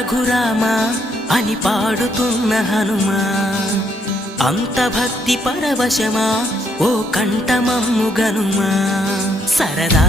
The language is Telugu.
రఘురామా అని పాడుతున్న హనుమా, అంత భక్తి పరవశమా ఓ కంఠమమ్ము గనుమా. సరదా